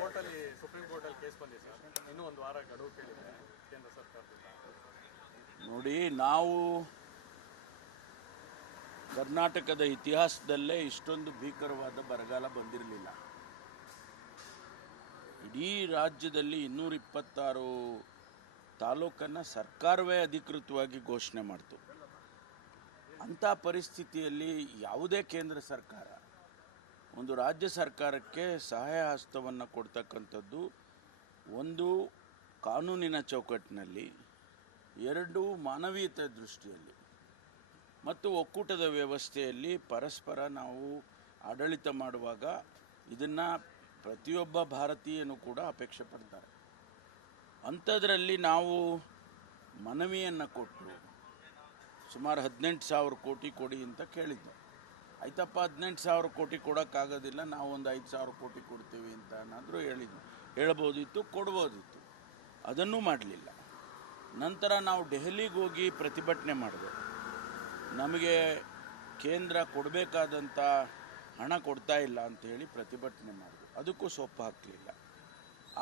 ಕೋರ್ಟಲ್ಲಿ ಸುಪ್ರೀಂ ಕೋರ್ಟಲ್ಲಿ ಕೇಸ್ ಬಂದಿದೆ ಸರ್. ಇನ್ನೂ ಒಂದು ವಾರ ಗಡುವು ಕೇಳಿದೆ ಕೇಂದ್ರ ಸರ್ಕಾರದಿಂದ. ನೋಡಿ, ನಾವು ಕರ್ನಾಟಕದ ಇತಿಹಾಸದಲ್ಲೇ ಇಷ್ಟೊಂದು ಭೀಕರವಾದ ಬರಗಾಲ ಬಂದಿರಲಿಲ್ಲ. ಇಡೀ ರಾಜ್ಯದಲ್ಲಿ 226 ತಾಲೂಕನ್ನು ಸರ್ಕಾರವೇ ಅಧಿಕೃತವಾಗಿ ಘೋಷಣೆ ಮಾಡ್ತು. ಅಂಥ ಪರಿಸ್ಥಿತಿಯಲ್ಲಿ ಯಾವುದೇ ಕೇಂದ್ರ ಸರ್ಕಾರ ಒಂದು ರಾಜ್ಯ ಸರ್ಕಾರಕ್ಕೆ ಸಹಾಯ ಹಸ್ತವನ್ನು ಕೊಡ್ತಕ್ಕಂಥದ್ದು, ಒಂದು ಕಾನೂನಿನ ಚೌಕಟ್ಟಿನಲ್ಲಿ, ಎರಡು ಮಾನವೀಯತೆ ದೃಷ್ಟಿಯಲ್ಲಿ ಮತ್ತು ಒಕ್ಕೂಟದ ವ್ಯವಸ್ಥೆಯಲ್ಲಿ ಪರಸ್ಪರ ನಾವು ಆಡಳಿತ ಮಾಡುವಾಗ ಇದನ್ನು ಪ್ರತಿಯೊಬ್ಬ ಭಾರತೀಯನೂ ಕೂಡ ಅಪೇಕ್ಷೆ ಪಡ್ತಾರೆ. ಅಂಥದ್ರಲ್ಲಿ ನಾವು ಮನವಿಯನ್ನು ಕೊಟ್ಟು ಸುಮಾರು 18,000 ಕೋಟಿ ಕೊಡಿ ಅಂತ ಕೇಳಿದ್ದು. ಆಯ್ತಪ್ಪ, 18,000 ಕೋಟಿ ಕೊಡೋಕ್ಕಾಗೋದಿಲ್ಲ, ನಾವು ಒಂದು 5,000 ಕೋಟಿ ಕೊಡ್ತೀವಿ ಅಂತ ಏನಾದರೂ ಹೇಳ್ಬೋದಿತ್ತು, ಕೊಡ್ಬೋದಿತ್ತು. ಅದನ್ನೂ ಮಾಡಲಿಲ್ಲ. ನಂತರ ನಾವು ದೆಹಲಿಗೆ ಹೋಗಿ ಪ್ರತಿಭಟನೆ ಮಾಡಿದೆ. ನಮಗೆ ಕೇಂದ್ರ ಕೊಡಬೇಕಾದಂಥ ಹಣ ಕೊಡ್ತಾ ಇಲ್ಲ ಅಂಥೇಳಿ ಪ್ರತಿಭಟನೆ ಮಾಡಿದೆ. ಅದಕ್ಕೂ ಸೊಪ್ಪು ಹಾಕಲಿಲ್ಲ.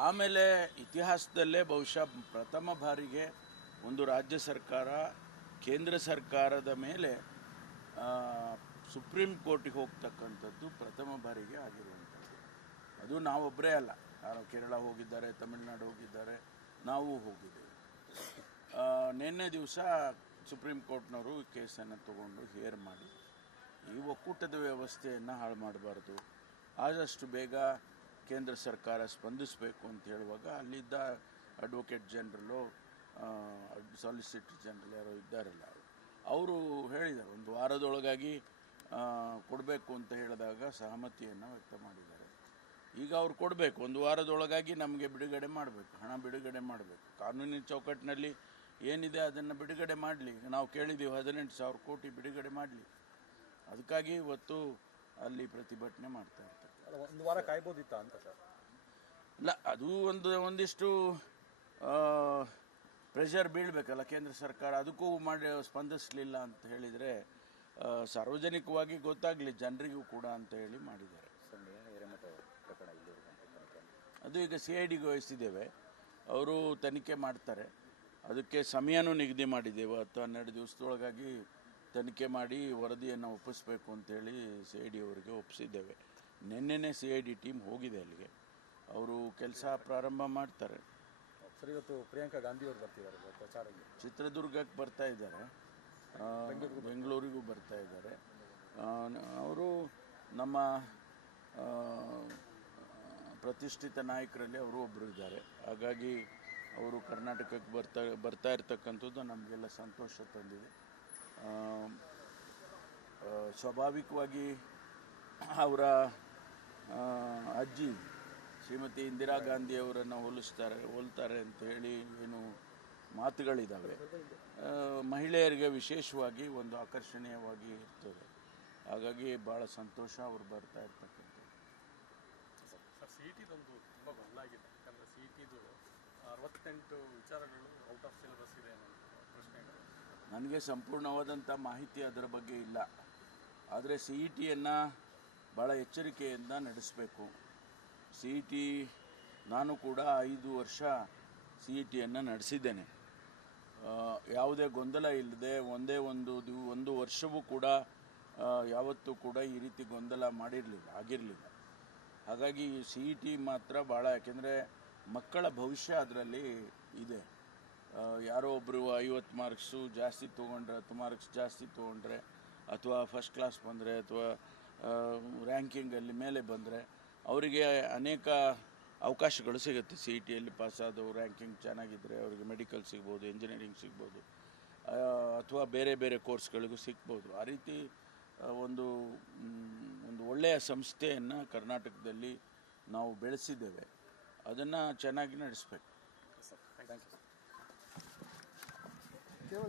ಆಮೇಲೆ ಇತಿಹಾಸದಲ್ಲೇ ಬಹುಶಃ ಪ್ರಥಮ ಬಾರಿಗೆ ಒಂದು ರಾಜ್ಯ ಸರ್ಕಾರ ಕೇಂದ್ರ ಸರ್ಕಾರದ ಮೇಲೆ ಸುಪ್ರೀಂ ಕೋರ್ಟಿಗೆ ಹೋಗ್ತಕ್ಕಂಥದ್ದು ಪ್ರಥಮ ಬಾರಿಗೆ ಆಗಿರುವಂಥದ್ದು. ಅದು ನಾವೊಬ್ಬರೇ ಅಲ್ಲ, ಕೇರಳ ಹೋಗಿದ್ದಾರೆ, ತಮಿಳುನಾಡು ಹೋಗಿದ್ದಾರೆ, ನಾವು ಹೋಗಿದ್ದೇವೆ. ನಿನ್ನೆ ದಿವಸ ಸುಪ್ರೀಂ ಕೋರ್ಟ್ನವರು ಕೇಸನ್ನು ತಗೊಂಡು ಹೇರ್ ಮಾಡಿ ಈ ಒಕ್ಕೂಟದ ವ್ಯವಸ್ಥೆಯನ್ನು ಹಾಳು ಮಾಡಬಾರ್ದು, ಆದಷ್ಟು ಬೇಗ ಕೇಂದ್ರ ಸರ್ಕಾರ ಸ್ಪಂದಿಸಬೇಕು ಅಂತ ಹೇಳುವಾಗ ಅಲ್ಲಿದ್ದ ಅಡ್ವೊಕೇಟ್ ಜನರಲ್ಲು, ಸಾಲಿಸಿಟರ್ ಜನರಲ್ ಯಾರೋ ಇದ್ದಾರಲ್ಲ, ಅವರು ಹೇಳಿದ್ದಾರೆ ಒಂದು ವಾರದೊಳಗಾಗಿ ಕೊಡಬೇಕು ಅಂತ ಹೇಳಿದಾಗ ಸಹಮತಿಯನ್ನು ವ್ಯಕ್ತ ಮಾಡಿದ್ದಾರೆ. ಈಗ ಅವ್ರು ಕೊಡಬೇಕು, ಒಂದು ವಾರದೊಳಗಾಗಿ ನಮಗೆ ಬಿಡುಗಡೆ ಮಾಡಬೇಕು, ಹಣ ಬಿಡುಗಡೆ ಮಾಡಬೇಕು. ಕಾನೂನಿನ ಚೌಕಟ್ಟಿನಲ್ಲಿ ಏನಿದೆ ಅದನ್ನು ಬಿಡುಗಡೆ ಮಾಡಲಿ. ನಾವು ಕೇಳಿದ್ದೀವಿ 18,000 ಕೋಟಿ ಬಿಡುಗಡೆ ಮಾಡಲಿ. ಅದಕ್ಕಾಗಿ ಇವತ್ತು ಅಲ್ಲಿ ಪ್ರತಿಭಟನೆ ಮಾಡ್ತಾ ಇರ್ತಾರೆ. ಒಂದು ವಾರ ಕಾಯ್ಬೋದಿತ್ತ ಅಂತ ಸರ್? ಇಲ್ಲ, ಅದು ಒಂದಿಷ್ಟು ಪ್ರೆಷರ್ ಬೀಳಬೇಕಲ್ಲ ಕೇಂದ್ರ ಸರ್ಕಾರ. ಅದಕ್ಕೂ ಸ್ಪಂದಿಸಲಿಲ್ಲ ಅಂತ ಹೇಳಿದರೆ ಸಾರ್ವಜನಿಕವಾಗಿ ಗೊತ್ತಾಗಲಿ ಜನರಿಗೂ ಕೂಡ ಅಂತ ಹೇಳಿ ಮಾಡಿದ್ದಾರೆ. ಅದು ಈಗ CIDಗೆ ವಹಿಸಿದ್ದೇವೆ, ಅವರು ತನಿಖೆ ಮಾಡ್ತಾರೆ. ಅದಕ್ಕೆ ಸಮಯನೂ ನಿಗದಿ ಮಾಡಿದ್ದೇವೆ. 10-12 ದಿವಸದೊಳಗಾಗಿ ತನಿಖೆ ಮಾಡಿ ವರದಿಯನ್ನು ಒಪ್ಪಿಸಬೇಕು ಅಂತೇಳಿ CID ಅವರಿಗೆ ಒಪ್ಪಿಸಿದ್ದೇವೆ. ನಿನ್ನೆನೇ CID ಟೀಮ್ ಹೋಗಿದೆ ಅಲ್ಲಿಗೆ, ಅವರು ಕೆಲಸ ಪ್ರಾರಂಭ ಮಾಡ್ತಾರೆ. ಸರ್, ಇವತ್ತು ಪ್ರಿಯಾಂಕಾ ಗಾಂಧಿ ಅವರು ಬರ್ತಿದ್ದಾರೆ ಪ್ರಚಾರಕ್ಕೆ. ಚಿತ್ರದುರ್ಗಕ್ಕೆ ಬರ್ತಾ ಇದ್ದಾರೆ, ಬೆಂಗಳೂರಿಗೂ ಬರ್ತಾ ಇದ್ದಾರೆ. ಅವರು ನಮ್ಮ ಪ್ರತಿಷ್ಠಿತ ನಾಯಕರಲ್ಲಿ ಅವರು ಒಬ್ಬರು ಇದ್ದಾರೆ. ಹಾಗಾಗಿ ಅವರು ಕರ್ನಾಟಕಕ್ಕೆ ಬರ್ತಾ ಇರ್ತಕ್ಕಂಥದ್ದು ನಮಗೆಲ್ಲ ಸಂತೋಷ ತಂದಿದೆ. ಸ್ವಾಭಾವಿಕವಾಗಿ ಅವರ ಅಜ್ಜಿ ಶ್ರೀಮತಿ ಇಂದಿರಾ ಗಾಂಧಿಯವರನ್ನು ಹೋಲ್ತಾರೆ ಅಂತ ಹೇಳಿ ಏನು ಮಾತುಗಳಿದ್ದಾವೆ. ಮಹಿಳೆಯರಿಗೆ ವಿಶೇಷವಾಗಿ ಒಂದು ಆಕರ್ಷಣೀಯವಾಗಿ ಇರ್ತದೆ. ಹಾಗಾಗಿ ಭಾಳ ಸಂತೋಷ ಅವರು ಬರ್ತಾ ಇರ್ತಕ್ಕಂಥದ್ದು. ಸರ್, CETದೊಂದು ತುಂಬ ಬದಲಾಗಿದೆ. ಯಾಕಂದರೆ CETದು 68 ವಿಚಾರಗಳು ಔಟ್ ಆಫ್ ಸಿಲೆಬಸ್ ಇದೆ ಅನ್ನೋ ಪ್ರಶ್ನೆಗಳು. ನನಗೆ ಸಂಪೂರ್ಣವಾದಂಥ ಮಾಹಿತಿ ಅದರ ಬಗ್ಗೆ ಇಲ್ಲ. ಆದರೆ CETಯನ್ನು ಭಾಳ ಎಚ್ಚರಿಕೆಯಿಂದ ನಡೆಸಬೇಕು. CET ನಾನು ಕೂಡ 5 ವರ್ಷ CETಯನ್ನು ನಡೆಸಿದ್ದೇನೆ. ಯಾವುದೇ ಗೊಂದಲ ಇಲ್ಲದೆ ಒಂದು ವರ್ಷವೂ ಕೂಡ ಯಾವತ್ತೂ ಕೂಡ ಈ ರೀತಿ ಗೊಂದಲ ಆಗಿರಲಿಲ್ಲ. ಹಾಗಾಗಿ CET ಮಾತ್ರ ಭಾಳ, ಯಾಕೆಂದರೆ ಮಕ್ಕಳ ಭವಿಷ್ಯ ಅದರಲ್ಲಿ ಇದೆ. ಯಾರೋ ಒಬ್ಬರು 50 ಮಾರ್ಕ್ಸು ಜಾಸ್ತಿ ತೊಗೊಂಡ್ರೆ, 10 ಮಾರ್ಕ್ಸ್ ಜಾಸ್ತಿ ತೊಗೊಂಡ್ರೆ, ಅಥವಾ ಫಸ್ಟ್ ಕ್ಲಾಸ್ ಬಂದರೆ, ಅಥವಾ ರ್ಯಾಂಕಿಂಗಲ್ಲಿ ಮೇಲೆ ಬಂದರೆ ಅವರಿಗೆ ಅನೇಕ ಅವಕಾಶಗಳು ಸಿಗುತ್ತೆ. CETಯಲ್ಲಿ ಪಾಸಾದವು ರ್ಯಾಂಕಿಂಗ್ ಚೆನ್ನಾಗಿದ್ದರೆ ಅವರಿಗೆ ಮೆಡಿಕಲ್ ಸಿಗ್ಬೋದು, ಇಂಜಿನಿಯರಿಂಗ್ ಸಿಗ್ಬೋದು, ಅಥವಾ ಬೇರೆ ಬೇರೆ ಕೋರ್ಸ್ಗಳಿಗೂ ಸಿಗ್ಬೋದು. ಆ ರೀತಿ ಒಂದು ಒಳ್ಳೆಯ ಸಂಸ್ಥೆಯನ್ನು ಕರ್ನಾಟಕದಲ್ಲಿ ನಾವು ಬೆಳೆಸಿದ್ದೇವೆ. ಅದನ್ನು ಚೆನ್ನಾಗಿ ನಡೆಸಬೇಕು. Thank you.